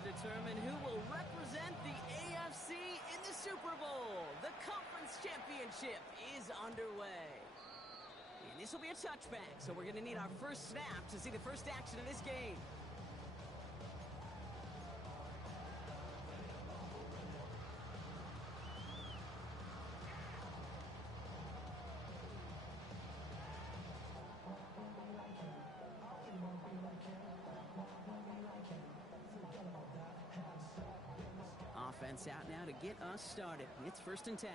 to determine who will represent the AFC in the Super Bowl. The Conference Championship is underway. And this will be a touchback, so we're going to need our first snap to see the first action of this game. Offense out now to get us started. It's 1st and 10.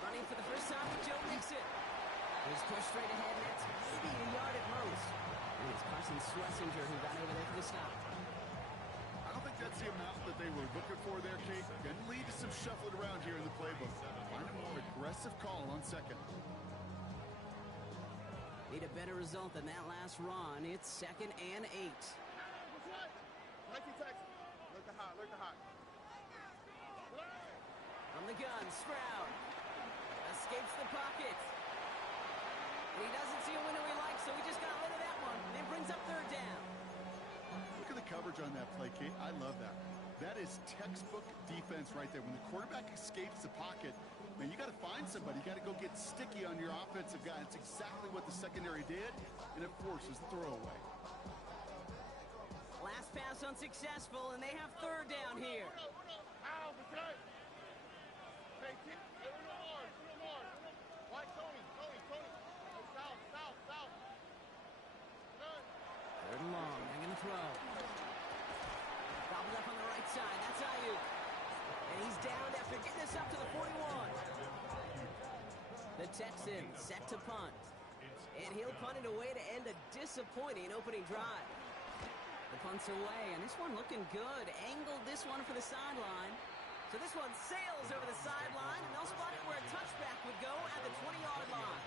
Running for the first time with Joe Mixon. He's pushed straight ahead, and that's maybe a yard at most. And it's Carson Schlesinger who got over there for the stop. I don't think that's the amount that they were looking for there, Kate. Can lead to some shuffling around here in the playbook. Find a more aggressive call on second. Need a better result than that last run. It's 2nd and 8. Look the hot. From the gun, Stroud escapes the pocket. And he doesn't see a window he likes, so he just got rid of that one. And it brings up 3rd down. Look at the coverage on that play, Kate. I love that. That is textbook defense right there. When the quarterback escapes the pocket, man, you got to find somebody. You got to go get sticky on your offensive guy. That's exactly what the secondary did, and it forces the throwaway. Last pass unsuccessful, and they have 3rd down here. Third and long. They're going to throw. Gobbled up on the right side. That's Ayuk. And he's downed after getting this up to the 41. The Texans set to punt. And he'll punt it away to end a disappointing opening drive. The punt's away, and this one looking good. Angled this one for the sideline. So this one sails over the sideline, and they'll spot it where a touchback would go at the 20-yard line.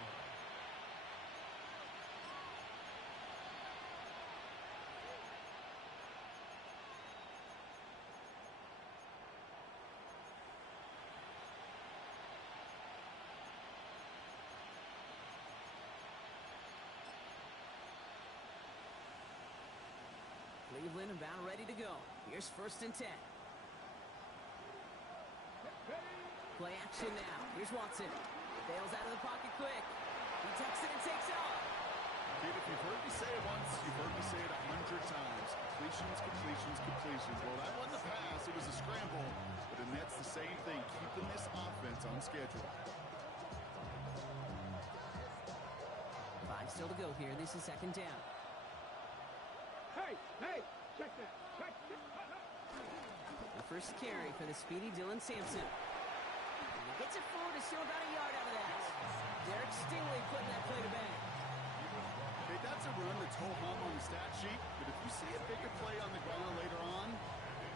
Cleveland about ready to go. Here's 1st and 10. Play action now. Here's Watson. Bails out of the pocket quick. He tucks it and takes off. Kate, if you've heard me say it once, you've heard me say it 100 times. Completions. Well, that wasn't a pass. It was a scramble. But then that's the same thing, keeping this offense on schedule. 5 still to go here. This is 2nd down. Hey, check that. The first carry for the speedy Dylan Sampson. And he gets it forward to still about a yard out of that. Derek Stingley putting that play to bed. Okay, that's a run that's ho-hum on the stat sheet, but if you see a bigger play on the ground later on,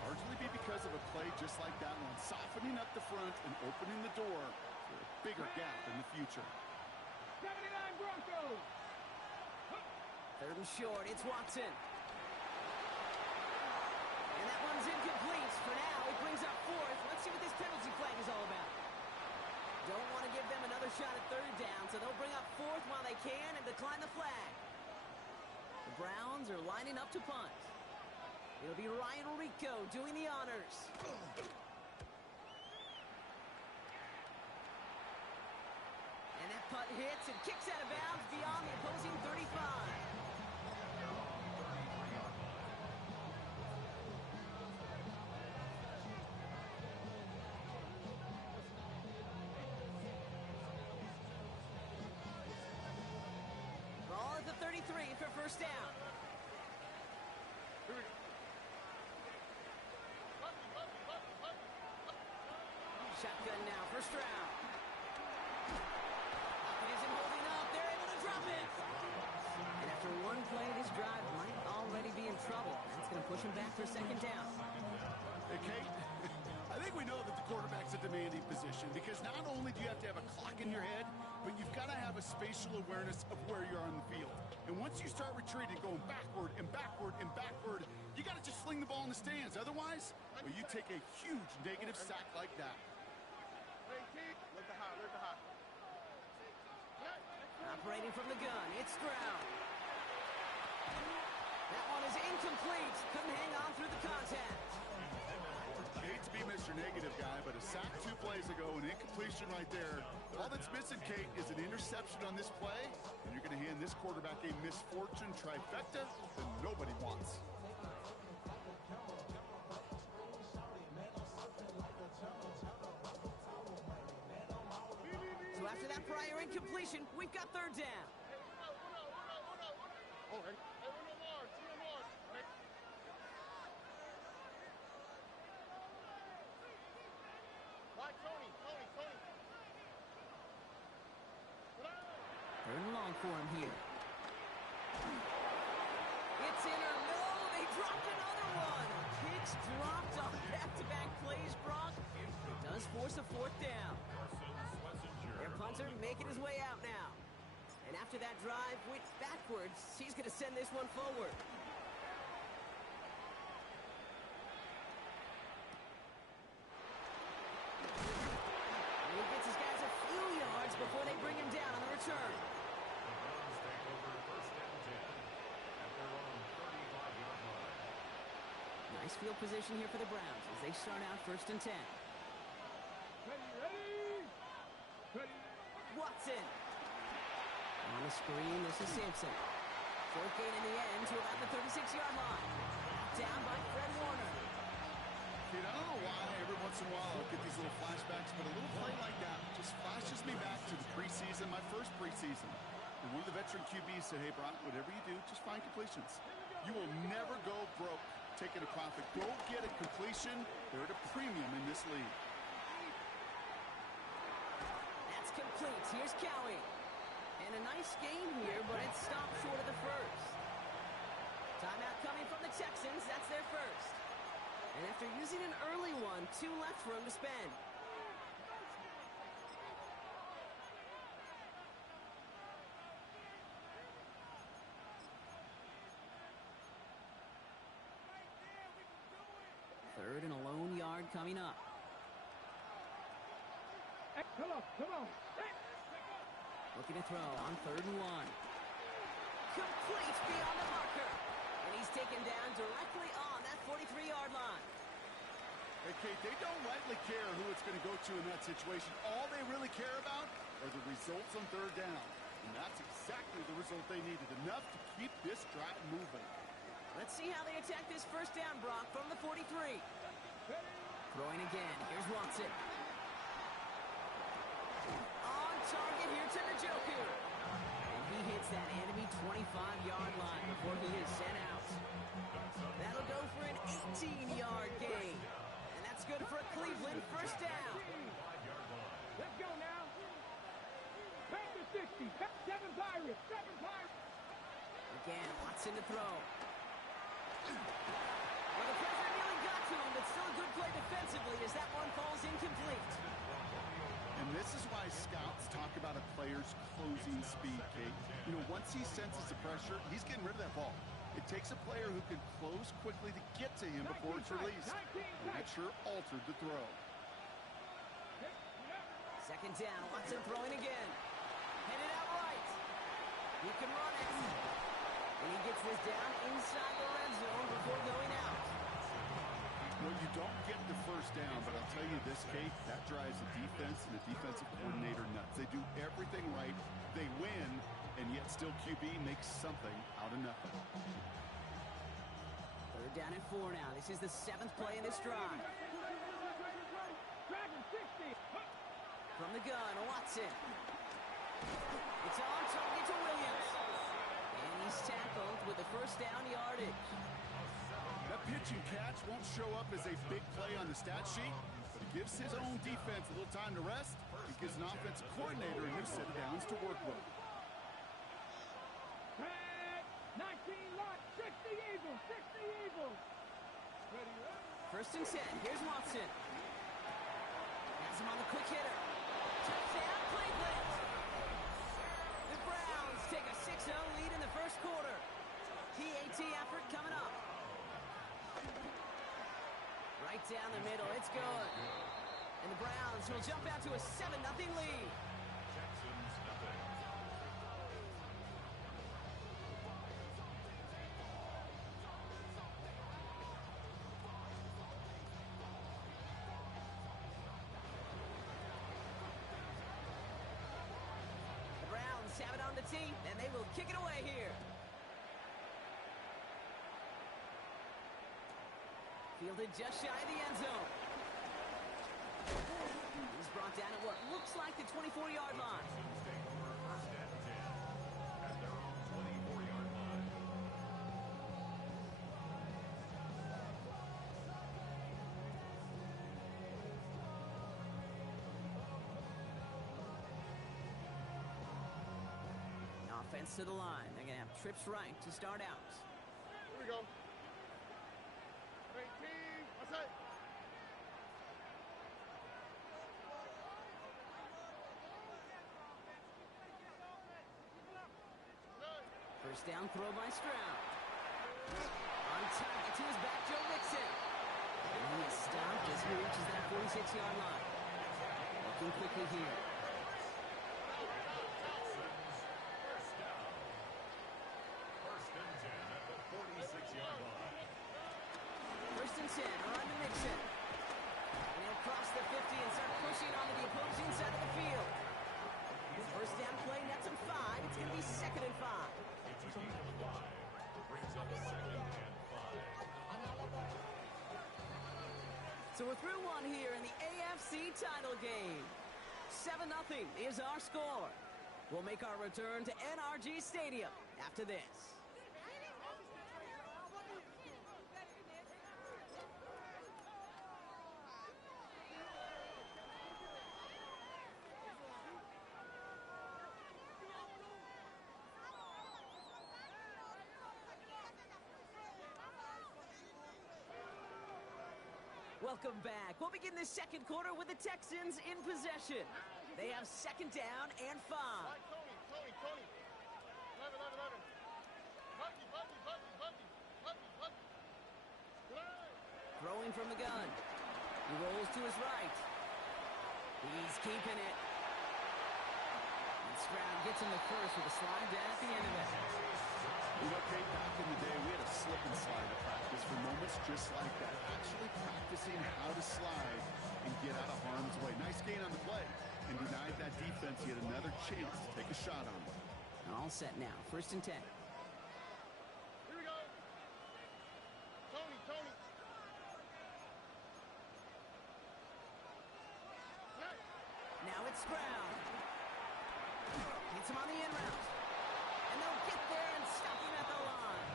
largely be because of a play just like that one, softening up the front and opening the door for a bigger gap in the future. 79 Broncos! 3rd and short, it's Watson. And that one's incomplete. For now, it brings up 4th. Let's see what this penalty flag is all about. Don't want to give them another shot at 3rd down, so they'll bring up 4th while they can and decline the flag. The Browns are lining up to punt. It'll be Ryan Rico doing the honors. And that punt hits and kicks out of bounds beyond the opposing 35. Ball at the 33 for 1st down. Here we go. Shotgun now, 1st round. It isn't holding up. They're able to drop it. And after one play, this drive might already be in trouble. That's going to push him back for 2nd down. Hey, Kate, I think we know that the quarterback's a demanding position because not only do you have to have a clock in your head, but you've got to have a spatial awareness of where you are on the field. And once you start retreating, going backward and backward and backward, you got to just sling the ball in the stands. Otherwise, well, you take a huge negative sack like that. Look the hot. Operating from the gun, it's Stroud. That one is incomplete. Couldn't hang on through the contact. Hate to be Mr. Negative guy, but a sack 2 plays ago, an incompletion right there. All that's missing, Kate, is an interception on this play, and you're going to hand this quarterback a misfortune trifecta that nobody wants. So after that prior incompletion, we've got third down. Oh, hey, uno more, see you more. Hey. Why, Tony. Third and long for him here. It's in or no, they dropped another one. Kicks dropped on back-to-back plays, Brock. It does force a fourth down. Their punter making his way out now. And after that drive went backwards, he's going to send this one forward. And he gets his guys a few yards before they bring him down on the return. Nice field position here for the Browns as they start out 1st and 10. Ready. Watson. On the screen, this is Sampson. Short gain in the end to about the 36-yard line. Down by Fred Warner. Kid, I don't know why every once in a while I'll get these little flashbacks, but a little play like that just flashes me back to the preseason, my first preseason. And one of the veteran QBs said, hey, Brock, whatever you do, just find completions. You will never go broke taking a profit. Go get a completion. They're at a premium in this league. That's complete. Here's Cowie. And a nice game here, but it's stopped short of the first. Timeout coming from the Texans. That's their first. And after using an early one, 2 left for him to spend. Third and a lone yard coming up. Hey, come on. Hey. Looking to throw on 3rd and 1. Complete beyond the marker. And he's taken down directly on that 43-yard line. Hey, Kate, they don't rightly care who it's going to go to in that situation. All they really care about are the results on 3rd down. And that's exactly the result they needed. Enough to keep this drive moving. Let's see how they attack this 1st down, Brock, from the 43. Throwing again. Here's Watson. On target here to Njoku. And he hits that enemy 25-yard line before he is sent out. That'll go for an 18-yard gain. And that's good for a Cleveland 1st down. Let's go now. Back to 60. 7 Pirates. Again, Watson to throw. Well, the pressure nearly got to him, but still a good play defensively as that one falls incomplete. And this is why scouts talk about a player's closing speed, Kate. You know, once he senses the pressure, he's getting rid of that ball. It takes a player who can close quickly to get to him before it's released. And that sure altered the throw. 2nd down, Watson throwing again. Headed out right. He can run it. And he gets this down inside the red zone before going out. Well, you don't get the 1st down, but I'll tell you this, Kate, that drives the defense and the defensive coordinator nuts. They do everything right. They win, and yet still QB makes something out of nothing. 3rd down and 4 now. This is the 7th play in this drive. Dragon 60. From the gun, Watson. It's on target to Williams. And he's tackled with the 1st down yardage. That pitch and catch won't show up as a big play on the stat sheet, but it gives his own defense a little time to rest. It gives an offensive coordinator new set downs to work with. 19 lot, 60 Eagles. Ready. 1st and 10. Here's Watson. Has him on the quick hitter. Touchdown, Cleveland. The Browns take a 6-0 lead in the 1st quarter. PAT effort coming up. Right down the middle. It's good. And the Browns will jump out to a 7-0 lead. kick it away here. Fielded just shy of the end zone. He's brought down at what looks like the 24-yard line. Offense to the line. They're going to have trips right to start out. Here we go. 18. What's that? First down throw by Stroud. On target to his back, Joe Mixon. And he is stopped as he reaches that 46-yard line. Looking quickly here. First and 10, on to Mixon. And he'll cross the 50 and start pushing onto the opposing side of the field. First down play, nets him 5. It's going to be 2nd and 5. So we're through one here in the AFC title game. 7-0 is our score. We'll make our return to NRG Stadium after this. Welcome back. We'll begin this second quarter with the Texans in possession. They have 2nd down and 5. Tony. 11. Throwing from the gun. He rolls to his right. He's keeping it. And Stroud gets him the first with a slide down at the end of it. You know, Kate, back in the day, we had a slip and slide at practice for moments just like that. Actually practicing how to slide and get out of harm's way. Nice gain on the play. And denied that defense yet another chance to take a shot on him. All set now. 1st and 10. Here we go. Tony. Now it's Stroud. Hits him on the in route. And they'll get there and stop him at the line.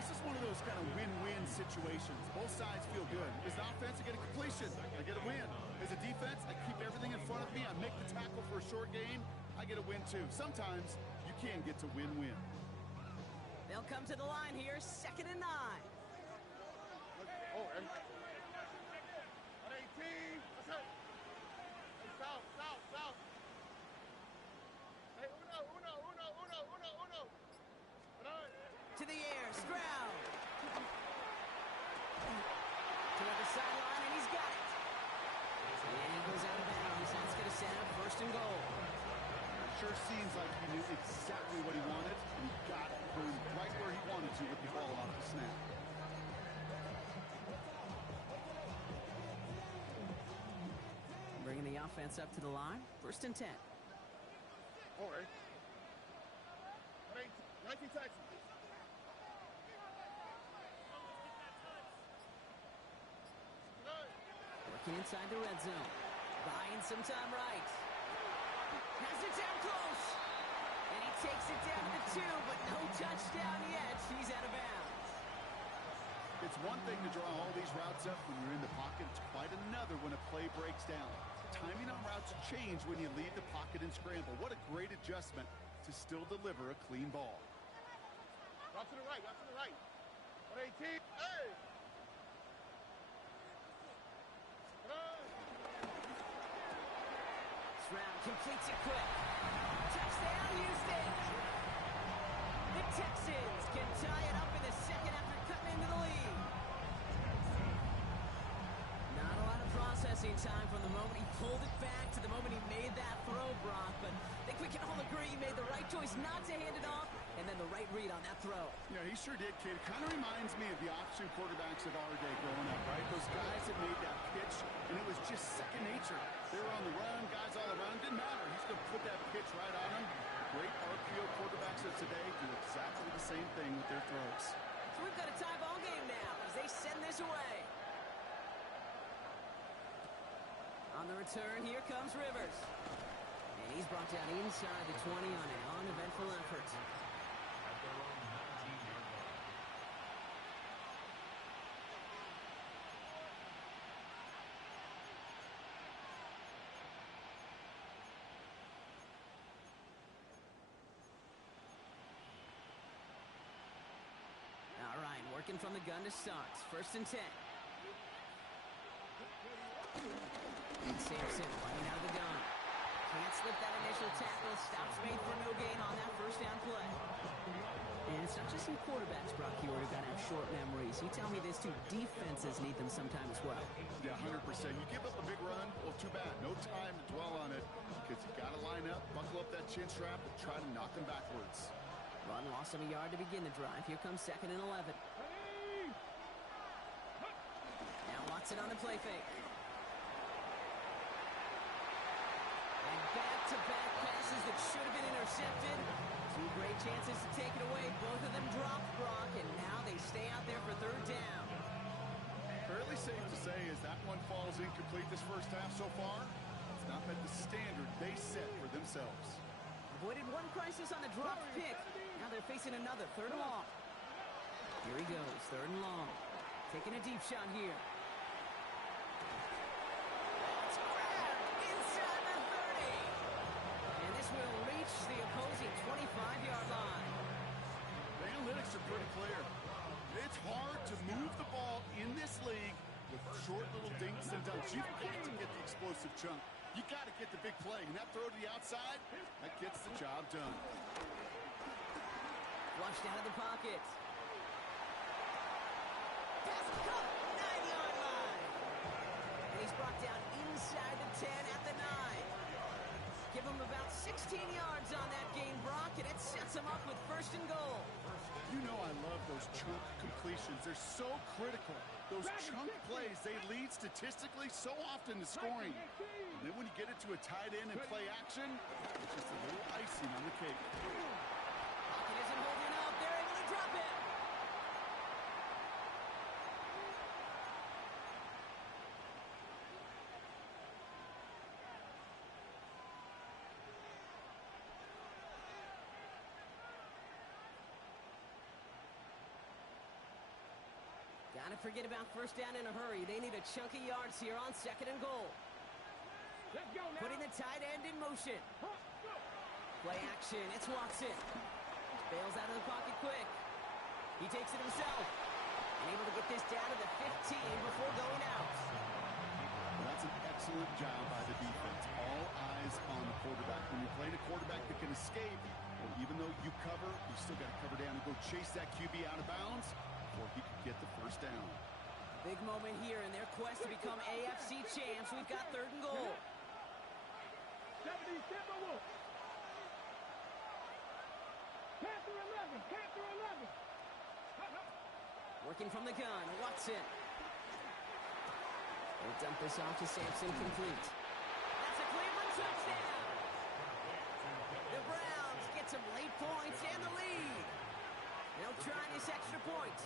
This is one of those kind of win-win situations. Both sides feel good. As an offense, I get a completion. I get a win. As a defense, I keep everything in front of me. I make the tackle for a short gain. I get a win, too. Sometimes you can get to win-win. They'll come to the line here, 2nd and 9. Oh, and 18. What's up? Hey, south. Hey, uno. To the air, Stroud. To the sideline, and he's got it. And he goes out of bounds. That's going to set up 1st and goal. Sure seems like he knew exactly what he wanted, and he got it. Going right where he wanted to with the ball off the snap. Bringing the offense up to the line. 1st and 10. All right. 19 Texans. Working inside the red zone. Buying some time right. Has it down close. And he takes it down to the 2, but no touchdown yet. He's out of bounds. It's one thing to draw all these routes up when you're in the pocket. It's quite another when a play breaks down. Timing on routes change when you leave the pocket and scramble. What a great adjustment to still deliver a clean ball. Route to the right. 118. Hey! Stroud completes it quick. Touchdown, Houston! The Texans can tie it up in the second after cutting into the lead. Not a lot of processing time from the moment he pulled it back to the moment he made that throw, Brock. But I think we can all agree he made the right choice not to hand it off, and then the right read on that throw. Yeah, he sure did, kid. It kind of reminds me of the option quarterbacks of our day growing up, right? Those guys that made that pitch, and it was just second nature. They were on the run, guys all around. Didn't matter. He's going to put that pitch right on him. great RPO quarterbacks of today do exactly the same thing with their throws. So we've got a tie ball game now as they send this away. On the return, here comes Rivers. And he's brought down inside the 20 on an uneventful effort. All right, working from the gun to start. 1st and 10. And Sampson running out of the gun. Can't slip that initial tackle. Stops made for no gain on that 1st down play. And it's not just some quarterbacks, Brock, here who got to have short memories. You tell me this too. Defenses need them sometime as well. Yeah, 100%. You give up a big run, well, too bad. No time to dwell on it because you got to line up, buckle up that chin strap, and try to knock them backwards. Run loss of a yard to begin the drive. Here comes 2nd and 11. Now Watson on the play fake. And back-to-back passes that should have been intercepted. 2 great chances to take it away. Both of them dropped, Brock, and now they stay out there for 3rd down. Fairly safe to say as that one falls incomplete this first half so far, it's not met the standard they set for themselves. Avoided one crisis on the dropped pick. Now they're facing another 3rd and long. Here he goes, 3rd and long. Taking a deep shot here. That's grabbed inside the 30. And this will reach the opposing 25-yard line. The analytics are pretty clear. It's hard to move the ball in this league with short little dinks and dunks. You've got to get the explosive chunk. You got to get the big play. And that throw to the outside, that gets the job done. Flushed out of the pocket. Pass cut, 9-yard line. And he's brought down inside the 10 at the 9. Give him about 16 yards on that gain, Brock, and it sets him up with 1st and goal. You know I love those chunk completions. They're so critical. Those chunk plays, they lead statistically so often to scoring. And then when you get it to a tight end and play action, it's just a little icing on the cake. Pocket isn't holding up. They're able to drop it. Gotta forget about 1st down in a hurry. They need a chunk of yards here on 2nd and goal. Let's go now. Putting the tight end in motion. Play action. It's Watson. Bails out of the pocket quick. He takes it himself. And able to get this down to the 15 before going out. Well, that's an excellent job by the defense. All eyes on the quarterback. When you're playing a quarterback that can escape, well, even though you cover, you still got to cover down and go chase that QB out of bounds before he can get the 1st down. Big moment here in their quest to become AFC champs. We've got 3rd and goal. 70 Timberwolves. Panther 11. Panther 11. Working from the gun, Watson. They'll dump this off to Sampson, complete. That's a Cleveland touchdown. The Browns get some late points and the lead. They'll try this extra point.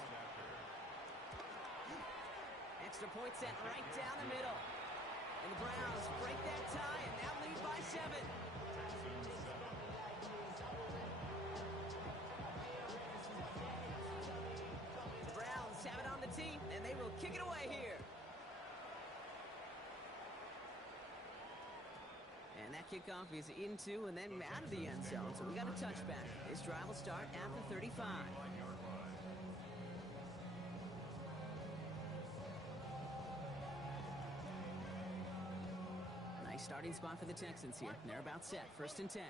Extra point set right down the middle. And the Browns break that tie and now lead by 7. The Browns have it on the tee, and they will kick it away here. And that kickoff is into and then out of the end zone, so we got a touchback. This drive will start at the 35. Nice starting spot for the Texans here. They're about set. 1st and 10.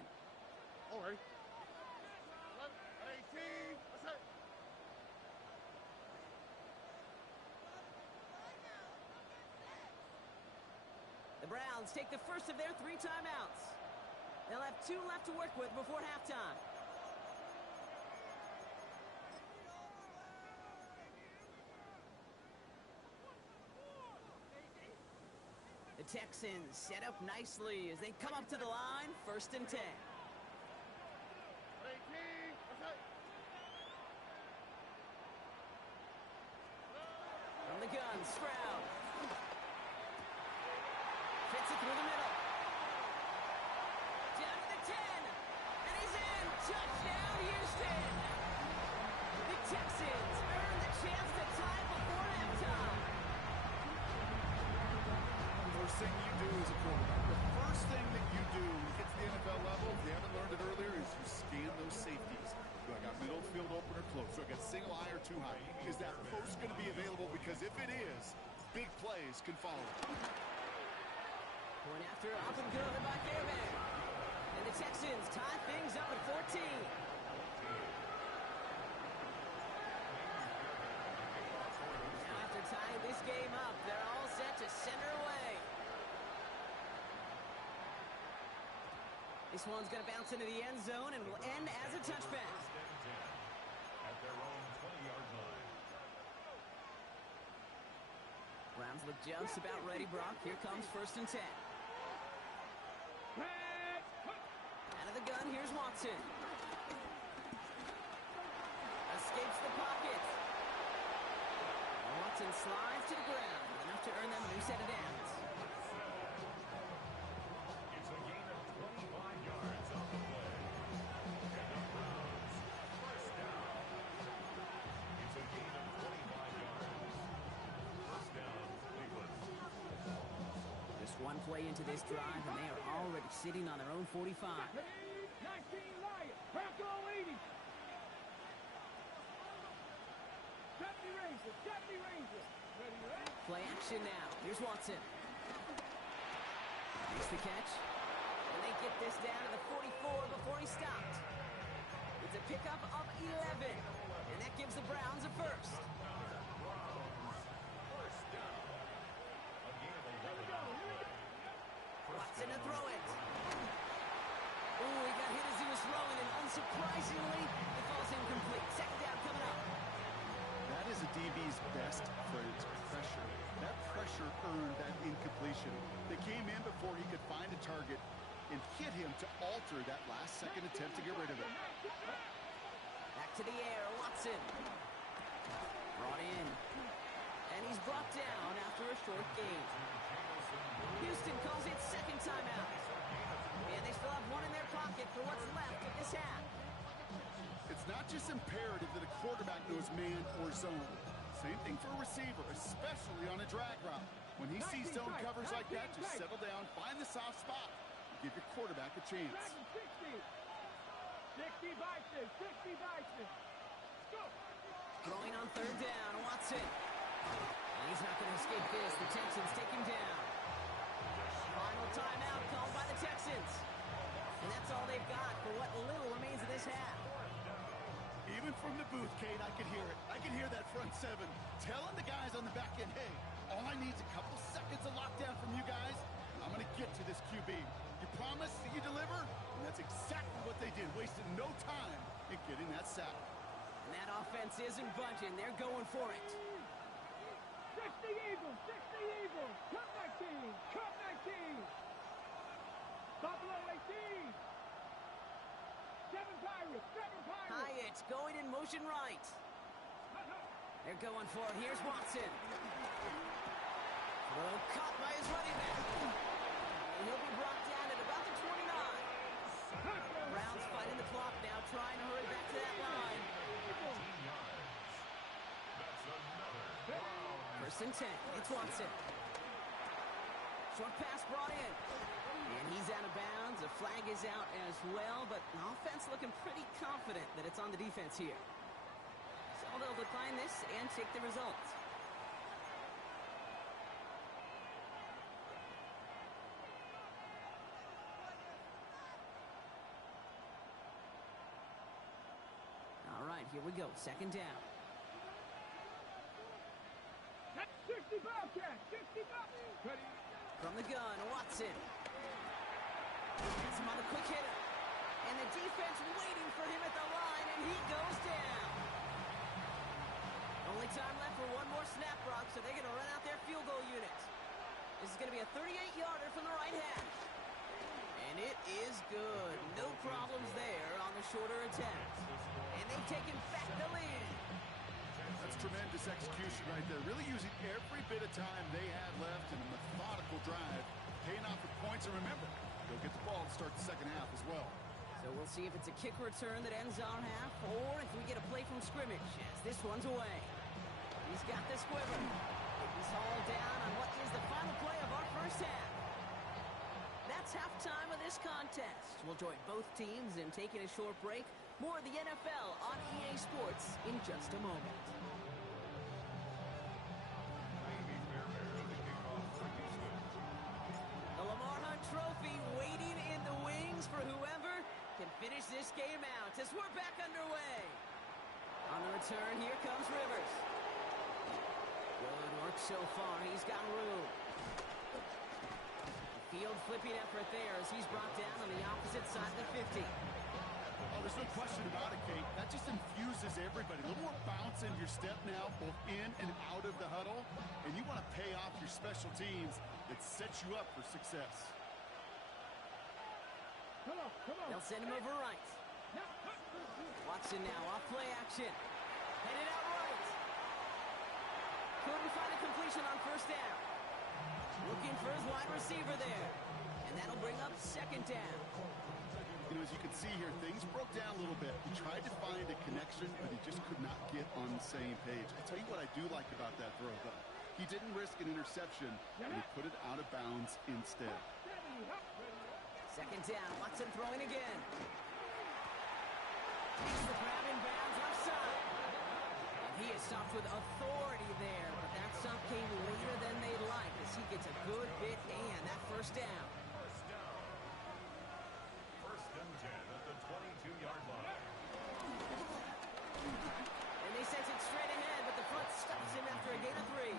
All right. The Browns take the first of their 3 timeouts. They'll have 2 left to work with before halftime. The Texans set up nicely as they come up to the line. 1st and 10. as a quarterback? The first thing that you do when you get to the NFL level, if you haven't learned it earlier, is you scan those safeties. Do I got middle field open or close? Do I got single high or two high? Is that post going to be available? Because if it is, big plays can follow. Point after, up and good by Fairbairn. And the Texans tie things up at 14. Now after tying this game up, they're all set to center away. This one's going to bounce into the end zone and will end as a touchback. At their own 20-yard line. Browns look just about ready, Brock. Here comes 1st and 10. Out of the gun, here's Watson. Escapes the pocket. Watson slides to the ground, enough to earn them a new set of downs. It's a gain of 25 yards on the play. And the Browns, first down. It's a gain of 25 yards. First down, Cleveland. Just one play into this drive, and they are already sitting on their own 45. 19 Lions. Bronco 80. 70 Rangers. 70 Rangers. Ready, ready? Play action now. Here's Watson. Makes the catch. And they get this down to the 44 before he stopped. It's a pickup of 11. And that gives the Browns a first. First down. A gain of 11 on the play. Watson to throw it. Ooh, he got hit as he was throwing, and unsurprisingly, it falls incomplete. Second down coming up. That is a DB's best friend, pressure. That pressure earned that incompletion. They came in before he could find a target and hit him to alter that last-second attempt to get rid of it. Back to the air, Watson. Brought in. And he's brought down after a short gain. Houston calls it second timeout. And they still have one in their pocket for what's left of this half. It's not just imperative that a quarterback knows man or zone. Same thing for a receiver, especially on a drag route. When he sees zone coverage like that, just settle down, find the soft spot, and give your quarterback a chance. 60. 60 Bison. 60 Bison. Go. Throwing on third down, Watson. And he's not going to escape this. The Texans take him down. Final timeout called by the Texans. And that's all they've got for what little remains of this half. Even from the booth, Kate, I could hear it. I could hear that front seven telling the guys on the back end, hey, all I need is a couple seconds of lockdown from you guys. I'm going to get to this QB. You promise that you deliver? And that's exactly what they did, wasting no time in getting that sack. And that offense isn't budging. They're going for it. 60 Eagles. 60 Eagles. Cut 19. Cut 19. Buffalo 18. 7 Pirates. 7 Pirates. Hyatt going in motion right. They're going for it. Here's Watson. Throw caught by his running back. And he'll be brought down at about the 29. Browns fighting the clock now, trying to hurry back to that line. 15 yards. That's another. First and 10. It's Watson. Short pass brought in. And he's out of bounds. The flag is out as well, but the offense looking pretty confident that it's on the defense here. So they'll decline this and take the result. All right, here we go. Second down. 60 Bobcats. 60 Bobcats. Ready. From the gun, Watson. Gets him on a quick hitter. And the defense waiting for him at the line, and he goes down. Only time left for one more snap, Brock, so they're going to run out their field goal unit. This is going to be a 38-yarder from the right half. And it is good. No problems there on the shorter attempt. And they've taken back the lead. That's tremendous execution right there. Really using every bit of time they had left in a methodical drive. Paying off with points, and remember, they'll get the ball to start the second half as well. So we'll see if it's a kick return that ends our half, or if we get a play from scrimmage, as this one's away. He's got the squiver. He's hauled down on what is the final play of our first half. test. We'll join both teams in taking a short break. More of the NFL on EA Sports in just a moment. The Lamar Hunt Trophy waiting in the wings for whoever can finish this game out as we're back underway. On the return, here comes Rivers. Good work so far. He's got room. Field flipping effort there as he's brought down on the opposite side of the 50. Oh, there's no question about it, Kate. That just infuses everybody. A little more bounce in your step now, both in and out of the huddle. And you want to pay off your special teams that sets you up for success. Come on. They'll send him over right. Watson now off play action. Headed out right. Couldn't find a completion on first down. Looking for his wide receiver there. And that'll bring up second down. You know, as you can see here, things broke down a little bit. He tried to find a connection, but he just could not get on the same page. I'll tell you what I do like about that throw, though. He didn't risk an interception, and he put it out of bounds instead. Second down, Watson throwing again. He's the grab in bounds left side. And he is stopped with authority there, but that stop came later than they'd like as he gets a good bit and that first down. First and 10 at the 22-yard line. And they sent it straight ahead, but the front stops him after a gain of 3.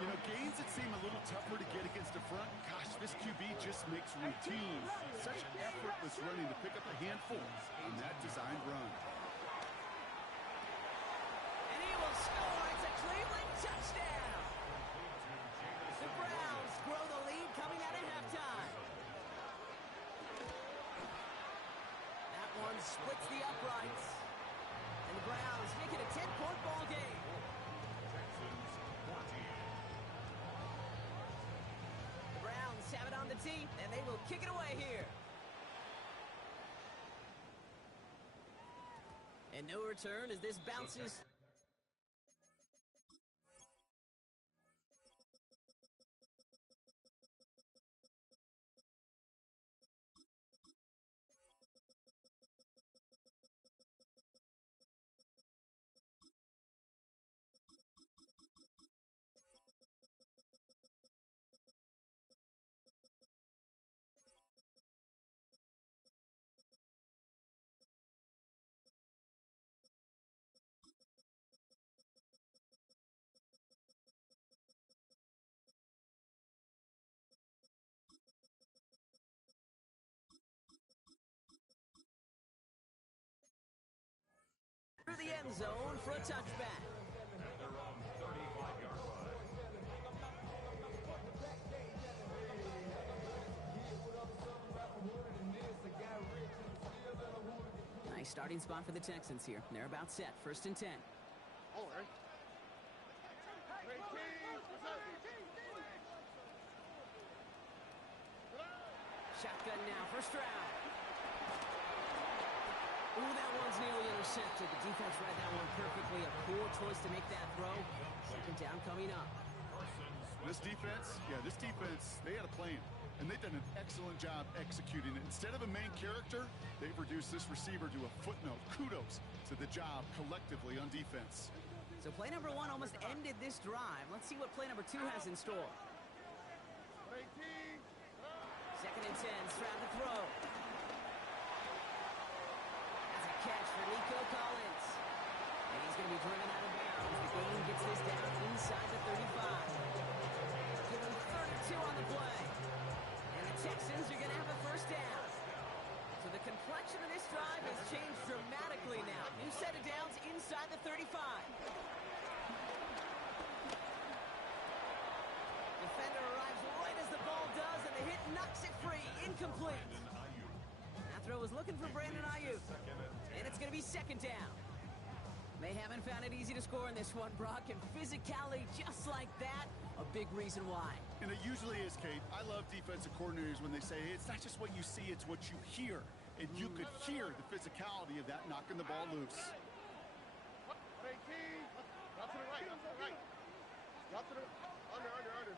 You know, gains that seem a little tougher to get against the front, gosh, this QB just makes routine. Such effortless running to pick up a handful on that designed run. And he will score. It's a Cleveland touchdown. The Browns grow the lead coming out at halftime. That one splits the uprights. And the Browns make it a 10-point ball game. The Browns have it on the tee, and they will kick it away here. And no return as this bounces. Through the end zone for a touchback. They're on 35-yard line. Nice starting spot for the Texans here. They're about set. First and 10. Shotgun now, first round. Ooh, that one's nearly intercepted. The defense read that one perfectly. A poor choice to make that throw. Second down coming up. This defense, they had a plan. And they've done an excellent job executing it. Instead of a main character, they've reduced this receiver to a footnote. Kudos to the job collectively on defense. So play number 1 almost ended this drive. Let's see what play number 2 has in store. Second and 10, Stroud the throw. That's a catch for Nico Collins. And he's going to be driven out of bounds. The game gets this down inside the 35. Give him 32 on the play. And the Texans are going to have a first down. So the complexion of this drive has changed dramatically now. New set of downs inside the 35. Defender arrives right as the ball does, and the hit knocks it free. Incomplete. That throw was looking for Brandon Ayuk. And it's going to be second down. They haven't found it easy to score in this one, Brock, and physicality just like that, a big reason why. And it usually is, Kate. I love defensive coordinators when they say, hey, it's not just what you see, it's what you hear. And you could hear the physicality of that knocking the ball loose. Drop to the right, drop to the right. Drop to the under.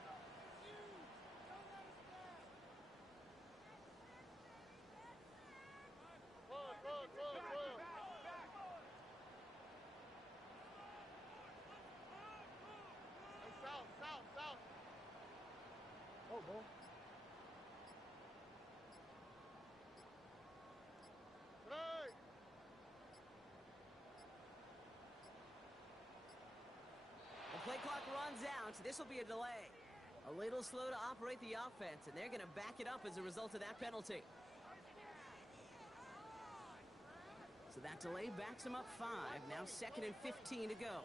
count. This will be a delay. A little slow to operate the offense, and they're going to back it up as a result of that penalty. So that delay backs them up 5. Now 2nd and 15 to go.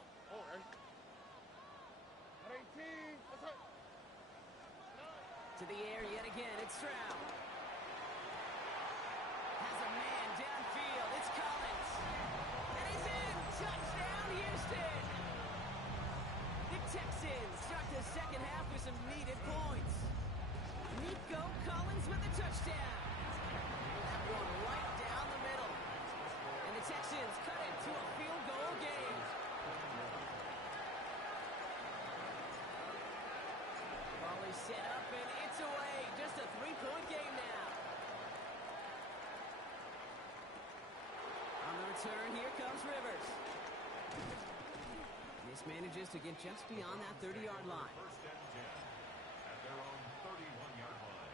To the air yet again. It's Stroud. Has a man downfield. It's Collins. And he's in. Touchdown, Houston. The Texans start the second half with some needed points. Nico Collins with the touchdown. That one right down the middle. And the Texans cut it to a field goal game. Ball is set up and it's away. Just a 3-point game now. On the return, here comes Rivers. This manages to get just beyond that 30-yard line. First and 10 at their own 31-yard line.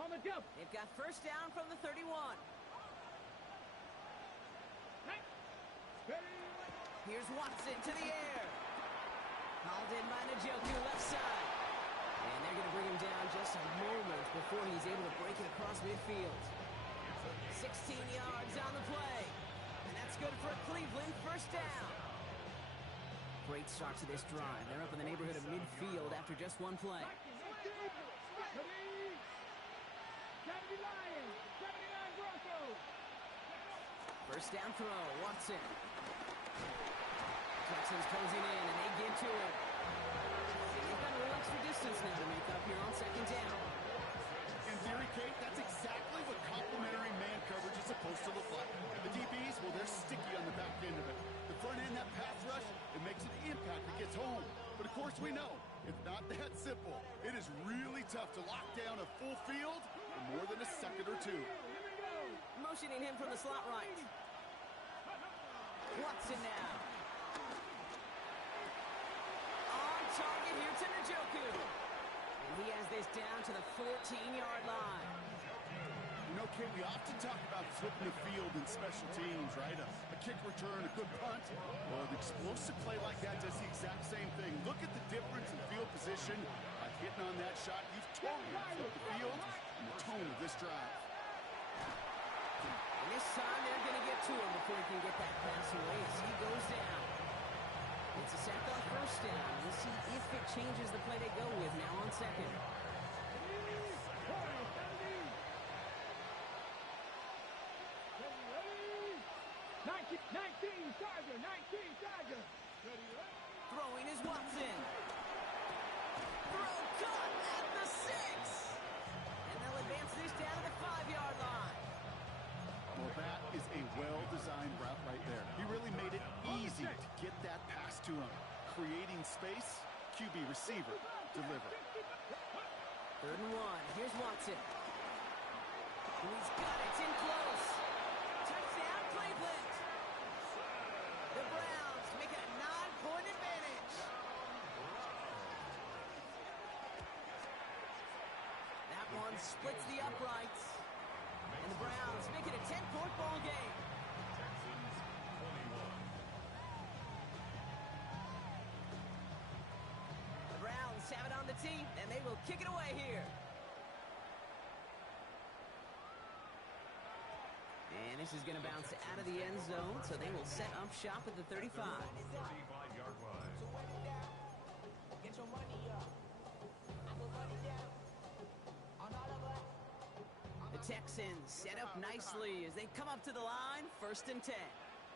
On the jump. They've got first down from the 31. Here's Watson to the air. Hauled in by Njoku, left side. And they're going to bring him down just a moment before he's able to break it across midfield. 16 yards on the play. And that's good for a Cleveland first down. Great start to this drive. They're up in the neighborhood of midfield after just one play. 70 Lions, 79 Broncos. First down throw, Watson. Texans closing in, and they get to it. They've got a little extra distance now to make up here on second down. In theory, Kate, that's exactly what complementary man coverage is supposed to look like. The DBs, well, they're sticky on the back end of it. The front end, that pass rush, it makes an impact that gets home. But of course we know, it's not that simple. It is really tough to lock down a full field for more than a second or two. Motioning him from the slot right. Watson now. On target here to Njoku. And he has this down to the 14-yard line. You know, Kate, we often talk about flipping the field in special teams, right? A kick return, a good punt. Well, an explosive play like that does the exact same thing. Look at the difference in field position. By hitting on that shot, you've totally flipped the field and the tone of this drive. And this time they're going to get to him before he can get that pass away as he goes down. It's a sack on first down. We'll see if it changes the play they go with now on second. 19 Charger. Throwing is Watson. Throw caught at the 6. And they'll advance this down to the 5-yard line. Well, that is a well-designed route right there. He really made it easy to get that pass to him. Creating space, QB receiver, deliver. 3rd and 1. Here's Watson. And he's got it. It's in close. Touchdown, Cleveland. The Browns make it a 9-point advantage. That one splits the uprights. And the Browns make it a 10-point ball game. Texans 21. The Browns have it on the tee, and they will kick it away here. And this is going to bounce out of the end zone, so they will set up shop at the 35. 35-yard line. Get your money up. I put money down on all of us. The Texans set up nicely as they come up to the line, 1st and 10.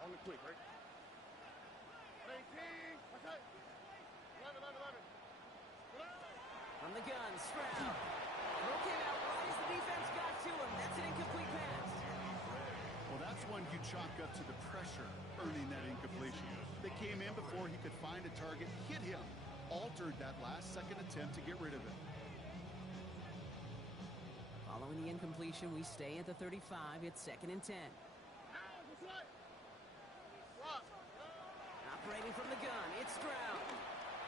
On the quick, right? 18. Okay. 11. From the gun, Stroud. Throw came out right as the defense got to him. That's an incomplete pass. Well, that's one you chalk up to the pressure earning that incompletion. They came in before he could find a target, hit him, altered that last-second attempt to get rid of it. Following the incompletion, we stay at the 35. It's 2nd and 10. Operating from the gun, it's Stroud.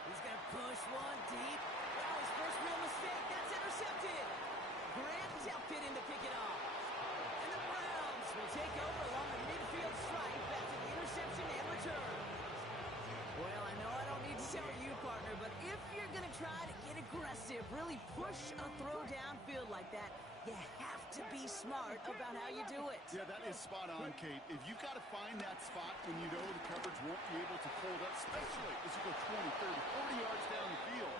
He's going to push one deep. That was first real mistake. That's intercepted. Grant tapped it in to pick it off. And the Browns will take over along the midfield stripe after the interception and return. Well, I know I don't need to tell you, partner, but if you're going to try to get aggressive, really push a throw downfield like that, you have to be smart about how you do it. Yeah, that is spot on, Kate. If you've got to find that spot when you know the coverage won't be able to hold up, especially as you go 20, 30, 40 yards down the field.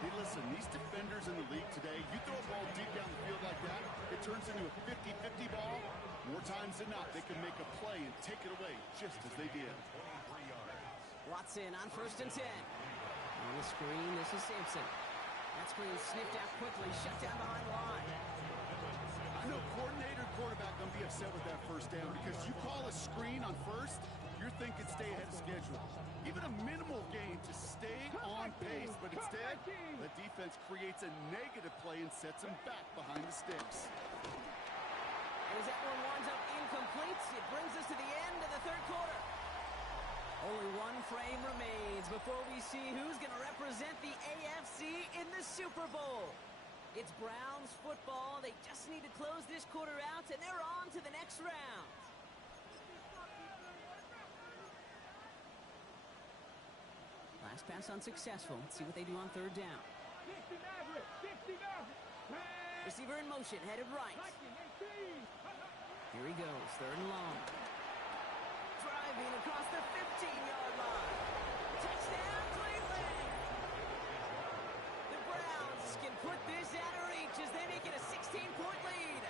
Hey, listen, these defenders in the league today, you throw a ball deep down the field like that, it turns into a 50-50 ball. More times than not, they can make a play and take it away just as they did. Watson on 1st and 10. On the screen, this is Sampson. That screen sniffed out quickly, shut down behind the line. I know coordinator and quarterback going to be upset with that first down because you call a screen on first, you're thinking stay ahead of schedule. Even a minimal gain to stay on pace, but instead, the defense creates a negative play and sets them back behind the sticks. And as that one winds up incomplete, it brings us to the end of the third quarter. Only one frame remains before we see who's going to represent the AFC in the Super Bowl. It's Browns football. They just need to close this quarter out, and they're on to the next round. Last pass unsuccessful. Let's see what they do on 3rd down. 60 Maverick, 60 Maverick. Receiver in motion, headed right. Here he goes, 3rd and long. Driving across the 15-yard line. Touchdown, Cleveland! The Browns can put this out of reach as they make it a 16-point lead.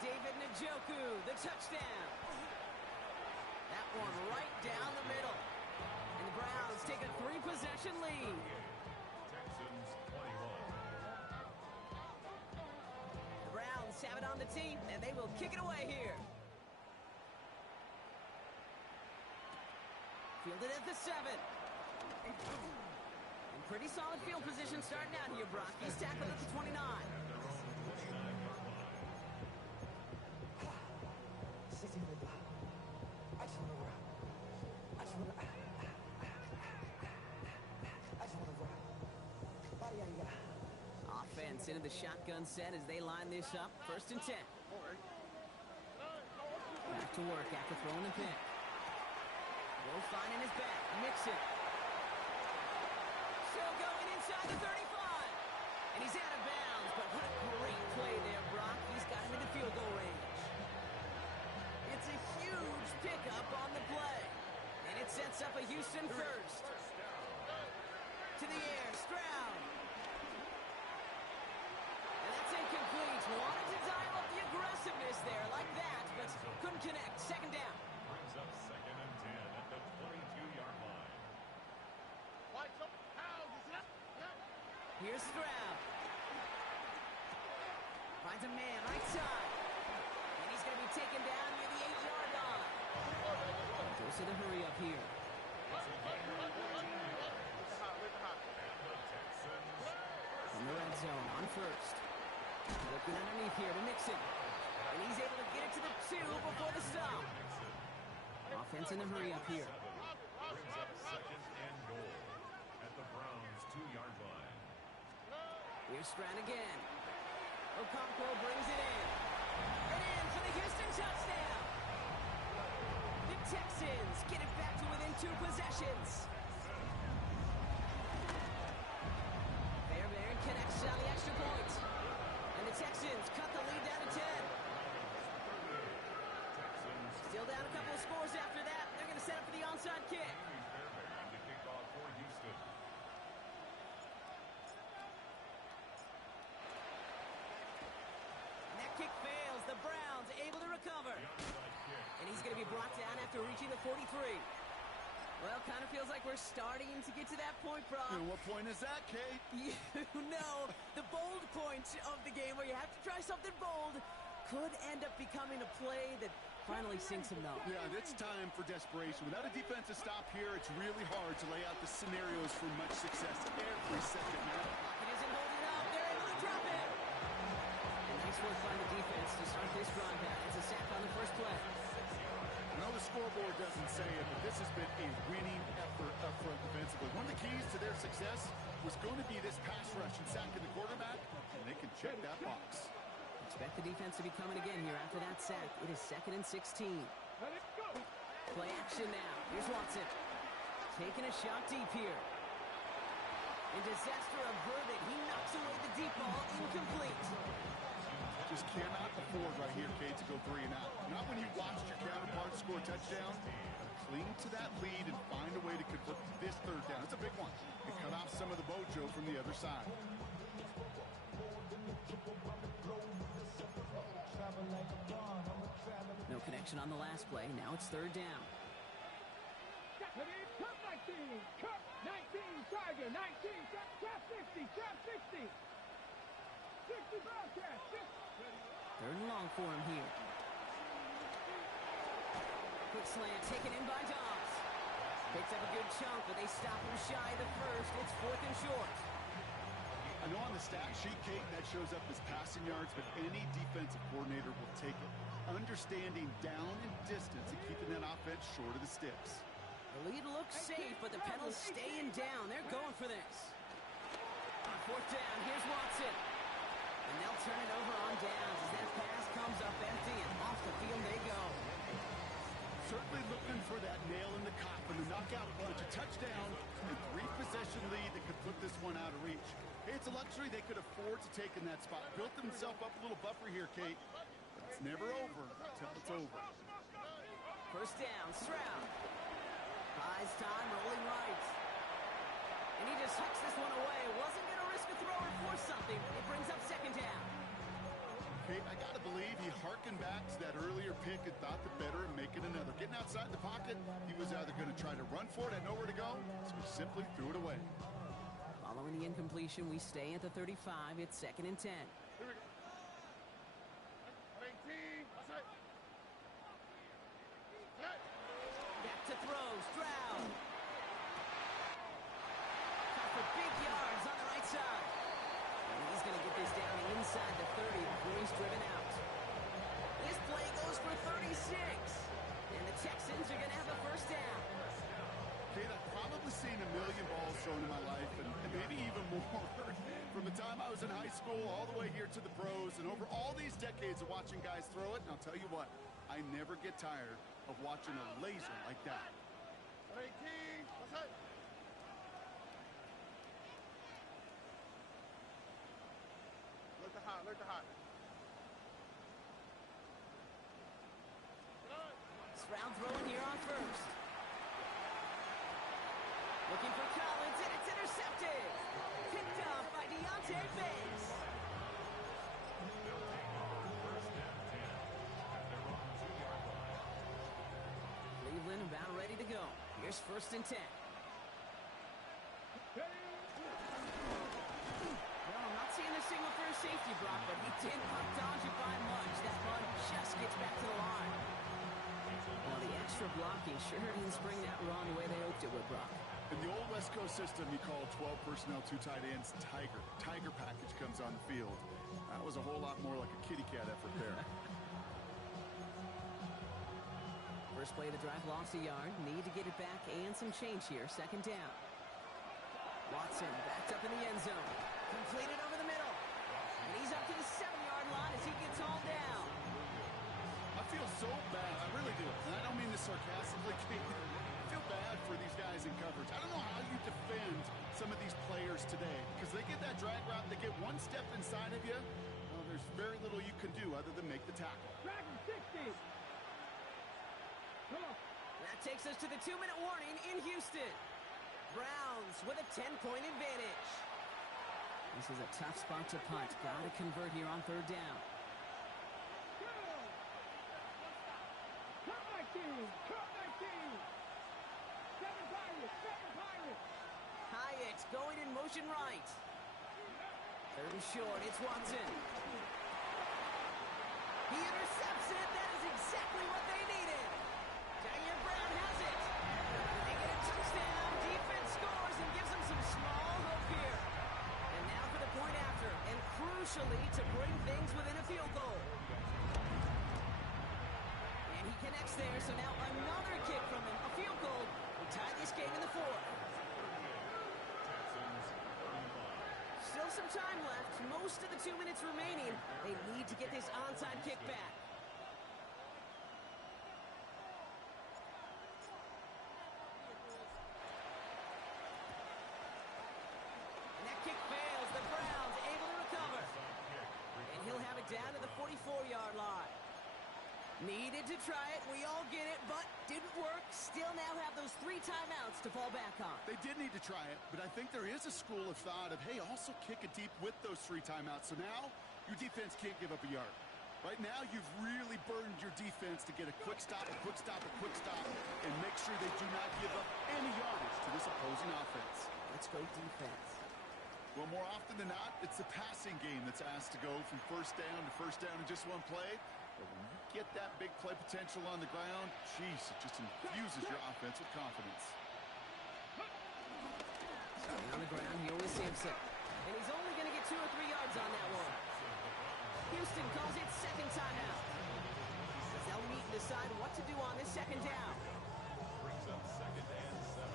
David Njoku, the touchdown. That one right down the middle. And the Browns take a 3-possession lead. Texans 21. The Browns have it on the team, and they will kick it away here. Fielded at the 7. And pretty solid field position starting out here, Brock. He's tackled at the 29. Offense into the shotgun set as they line this up. 1st and 10. Back to work after throwing the pick. Will find in his back. Mixon. Still going inside the 35. And he's out of bounds. But what a great play there, Brock. He's got him into field goal range. It's a huge pickup on the play. And it sets up a Houston first. To the air. Stroud. And that's incomplete. Wanted to dial up the aggressiveness there like that, but couldn't connect. 2nd down. Brings up 2nd and 10 at the 22-yard line. Here's Stroud. Finds a man right side. And he's going to be taken down near the 8-yard line. Goes to the hurry up here. In the red zone on 1st. Looking underneath here to Mixon. And he's able to get it to the 2 before the stop. Offense in the hurry up here. Brings up 2nd and goal at the Browns' 2-yard line. Here's Stroud again. Okonkwo brings it in. And in for the Houston touchdown. The Texans get it back to within 2 possessions. Fairbairn connects on the extra point. And the Texans cut the lead down to 10. Still down a couple of scores after that. They're going to set up for the onside kick. Fairbairn to kick off for Houston. And that kick fails. The Browns able to recover. And he's going to be brought down after reaching the 43. Well, kind of feels like we're starting to get to that point, Brock. And what point is that, Kate? You know, the bold point of the game where you have to try something bold could end up becoming a play that finally sinks him though. Yeah, it's time for desperation. Without a defensive stop here, it's really hard to lay out the scenarios for much success every second now. Lockett isn't holding up. They're able to drop it. And nice work by the defense to start this drive out. It's a sack on the first play. I know the scoreboard doesn't say it, but this has been a winning effort up front defensively. One of the keys to their success was going to be this pass rush and sacking the quarterback, and they can check that box. Expect the defense to be coming again here after that sack. It is 2nd and 16. Let it go. Play action now. Here's Watson. Taking a shot deep here. And disaster averted. He knocks away the deep ball. Incomplete. Just cannot afford right here, Kate, to go 3 and out. Not when you watched your counterpart score a touchdown. Cling to that lead and find a way to convert this 3rd down. It's a big one. And cut off some of the mojo from the other side. No connection on the last play. Now it's 3rd down. Cut 19. Cut 19. Tiger. 19. Trap 60. Trap 60. 60 Bobcat. 3rd and long for him here. Quick slant taken in by Dobbs. Picks up a good chunk, but they stop him shy of the first. It's 4th and short. I know on the stat sheet, Kate, that shows up as passing yards, but any defensive coordinator will take it. Understanding down and distance and keeping that offense short of the sticks. The lead looks safe, but the penalty's staying down. They're going for this. On 4th down, here's Watson. And they'll turn it over on downs as that pass comes up empty, and off the field they go. Certainly looking for that nail in the coffin, the knockout punch, a touchdown, and 3-possession lead that could put this one out of reach. Hey, it's a luxury they could afford to take in that spot. Built himself up a little buffer here, Kate. But it's never over until it's over. 1st down, Stroud. Buys time, rolling right. And he just hucks this one away. Wasn't going to risk a throw or force something. It brings up 2nd down. Kate, I got to believe he hearkened back to that earlier pick and thought the better of making another. Getting outside the pocket, he was either going to try to run for it, had nowhere to go, so he simply threw it away. Following the incompletion, we stay at the 35. It's 2nd and 10. Here we go. 19. Back to throw, Stroud. Cut for big yards on the right side. And he's going to get this down inside the 30 before he's driven out. This play goes for 36. And the Texans are going to have the 1st down. Kate, I've probably seen a million balls thrown in my life, and maybe even more. From the time I was in high school all the way here to the pros, and over all these decades of watching guys throw it, and I'll tell you what, I never get tired of watching a laser like that. 18. Look to hot. Stroud throwing here on 1st. Looking for Collins, and it's intercepted. Picked up by Deontay Bates. Cleveland about ready to go. Here's 1st and 10. Well, I'm not seeing a single for a safety, Brock, but he did not dodge it by much. That run just gets back to the line. Well, the extra blocking sure didn't spring that run the way they hoped it would, Brock. In the old West Coast system, you call 12 personnel, 2 tight ends, Tiger. Tiger package comes on the field. That was a whole lot more like a kitty cat effort there. First play of the drive lost a yard. Need to get it back and some change here. 2nd down. Watson backed up in the end zone. Completed over the middle. And he's up to the 7-yard line as he gets hauled down. I feel so bad. I really do. And I don't mean this sarcastically. I feel bad for these guys in coverage. I don't know how you defend some of these players today, because they get that drag route, they get one step inside of you. Well, there's very little you can do other than make the tackle. Dragon 60. That takes us to the 2-minute warning in Houston. Browns with a 10-point advantage. This is a tough spot to punt. Got to convert here on 3rd down. Cut 19. Cut 19. 7 Pirates. Hyatt going in motion right. 3rd and short. It's Watson. He intercepts it. That is exactly what they needed. Diane Brown has it. And they get a touchdown. Defense scores and gives them some small hope here. And now for the point after. And crucially to bring things within a field goal. And he connects there. So now another kick from him. A field goal will tie this game in the 4th. Still some time left. Most of the 2 minutes remaining. They need to get this onside kick back. And that kick fails. The Browns able to recover. And he'll have it down to the 44-yard line. Needed to try it. We all get it, but didn't work. Still now have those 3 timeouts to fall back on. They did need to try it, but I think there is a school of thought of, hey, also kick it deep with those 3 timeouts. So now your defense can't give up a yard. Right now, you've really burdened your defense to get a quick stop, a quick stop, a quick stop, and make sure they do not give up any yardage to this opposing offense. Let's go defense. Well, more often than not, it's the passing game that's asked to go from first down to first down in just one play. But when you get that big play potential on the ground, jeez, it just infuses your offense with confidence. Starting on the ground here with Simpson. And he's only going to get 2 or 3 yards on that one. Houston calls it second timeout. As they'll meet and decide what to do on this second down. Brings up second and 7.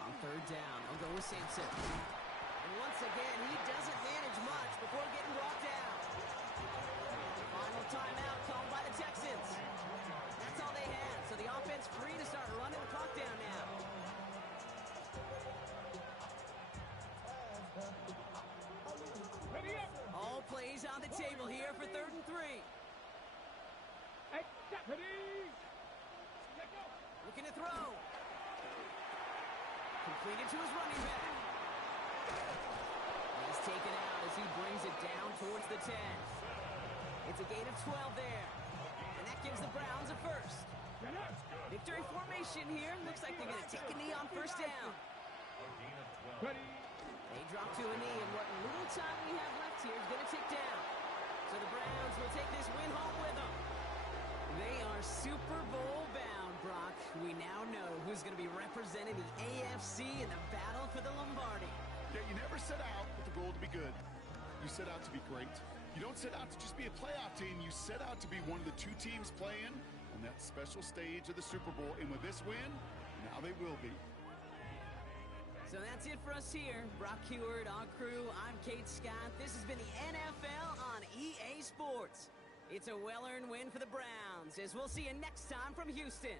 On third down, they'll go with Simpson. And once again, he doesn't manage much before getting brought down. Final timeout called by the Texans. That's all they had, so the offense free to start running the clock down now. Ready up. All plays on the table here for 3rd and 3. Hey, stop. Ready. Let go. Looking to throw. Completed to his running back. He's taken out as he brings it down towards the 10. It's a gain of 12 there. And that gives the Browns a first. Get up. Victory formation here. Looks like they're going to take a knee on first down. A gain of 12. Ready. They drop to a knee, and what little time we have left here is going to tick down. So the Browns will take this win home with them. They are Super Bowl bound, Brock. We now know who's going to be representing the AFC in the battle for the Lombardi. Yeah, you never set out with the goal to be good. You set out to be great. You don't set out to just be a playoff team. You set out to be one of the 2 teams playing on that special stage of the Super Bowl. And with this win, now they will be. So that's it for us here. Brock Heward, our crew. I'm Kate Scott. This has been the NFL on EA Sports. It's a well-earned win for the Browns, as we'll see you next time from Houston.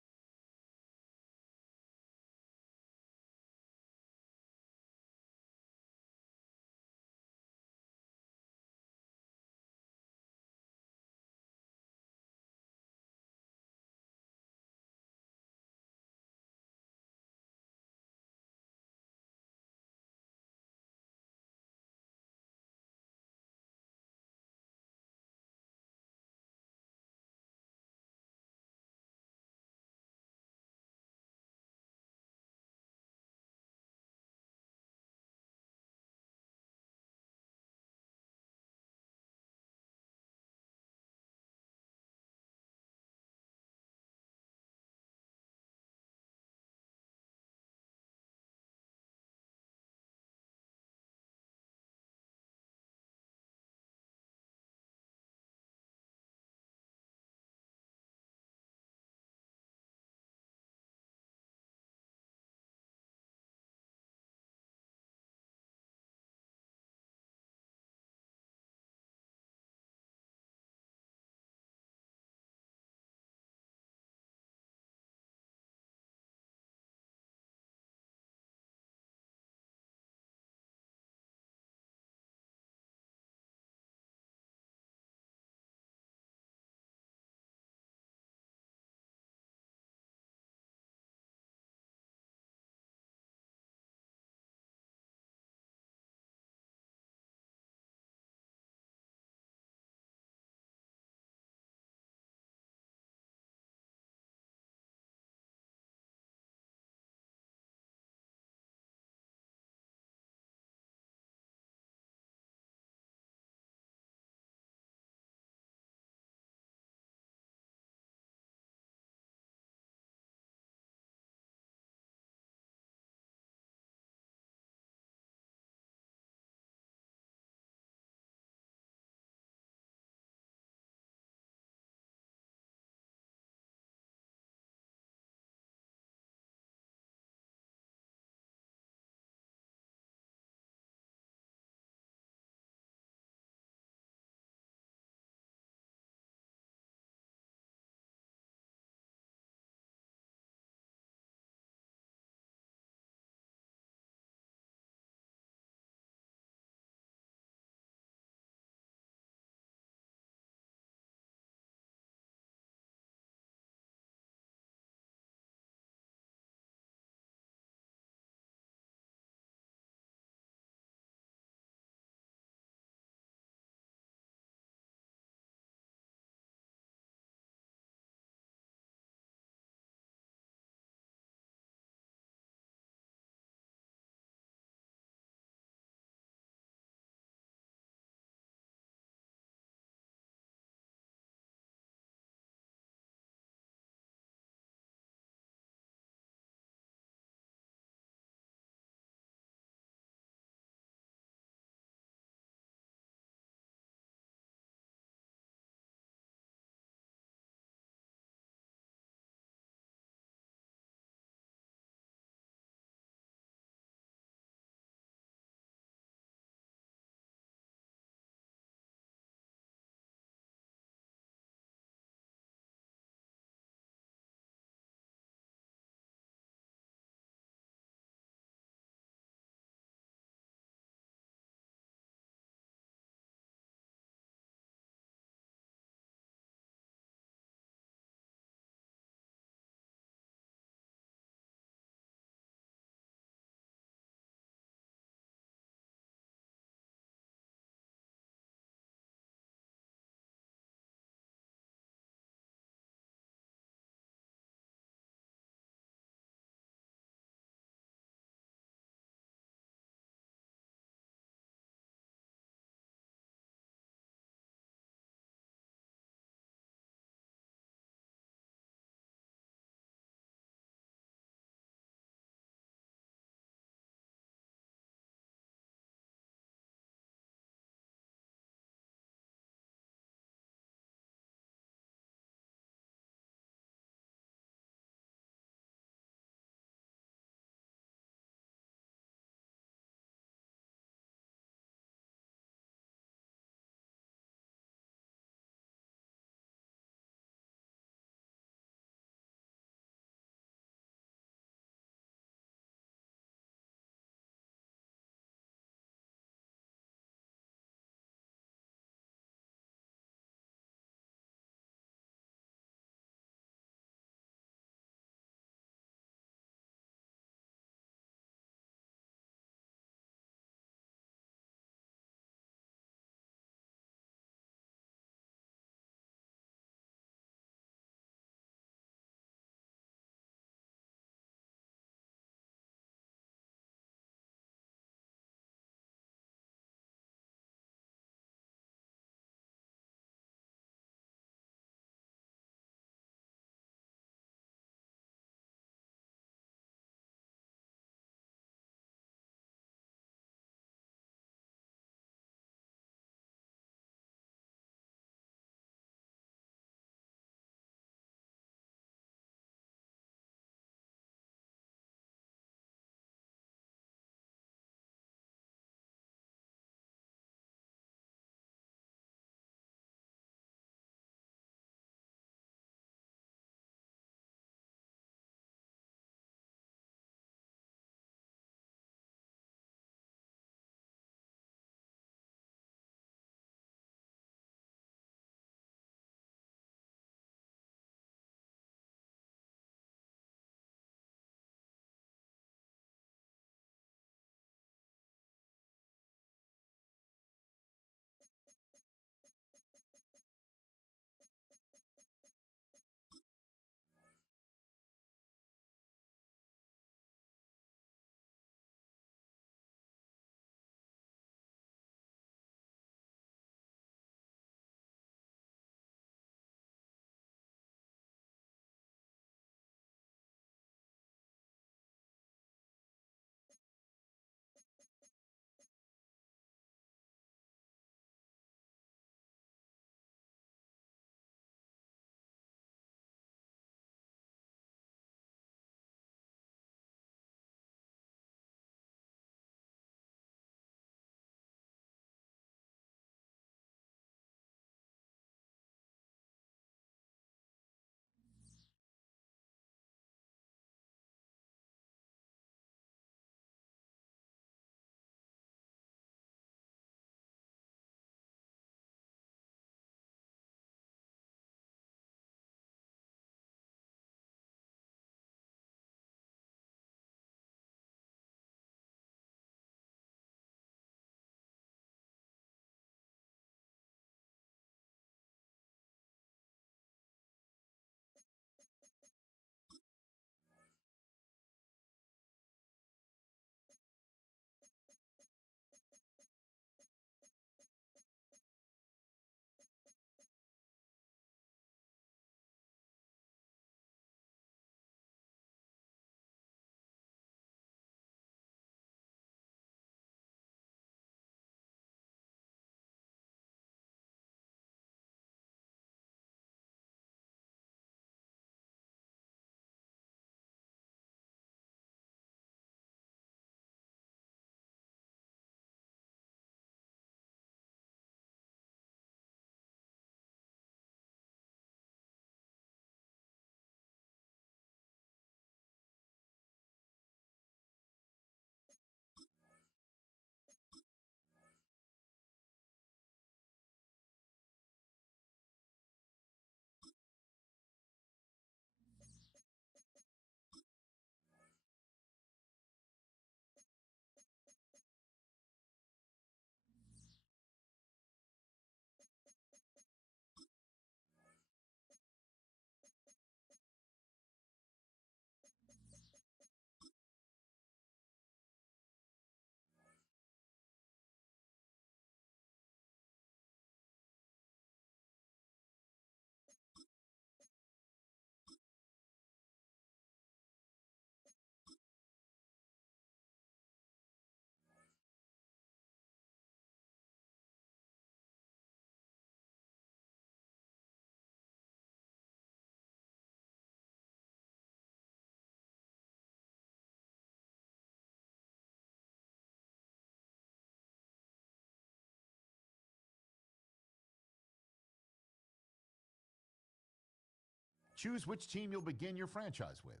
Choose which team you'll begin your franchise with.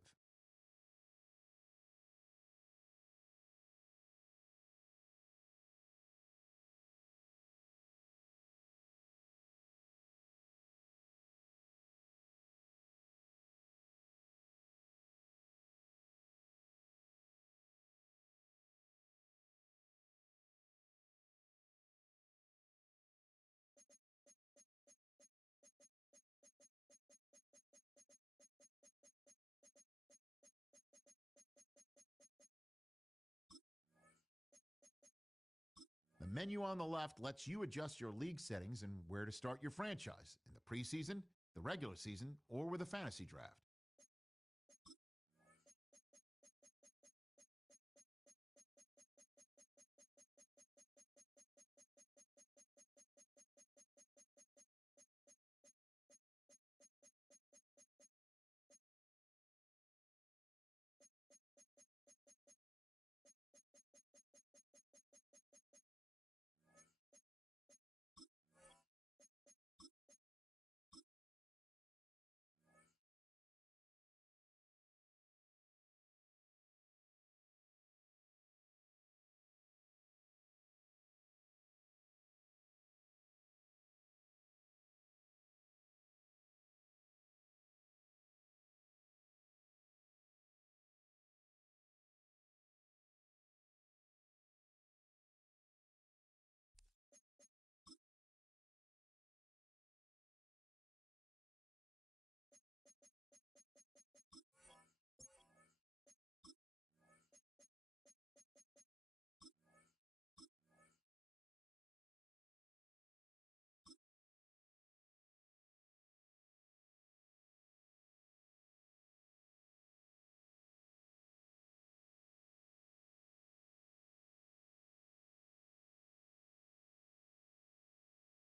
The menu on the left lets you adjust your league settings and where to start your franchise in the preseason, the regular season, or with a fantasy draft.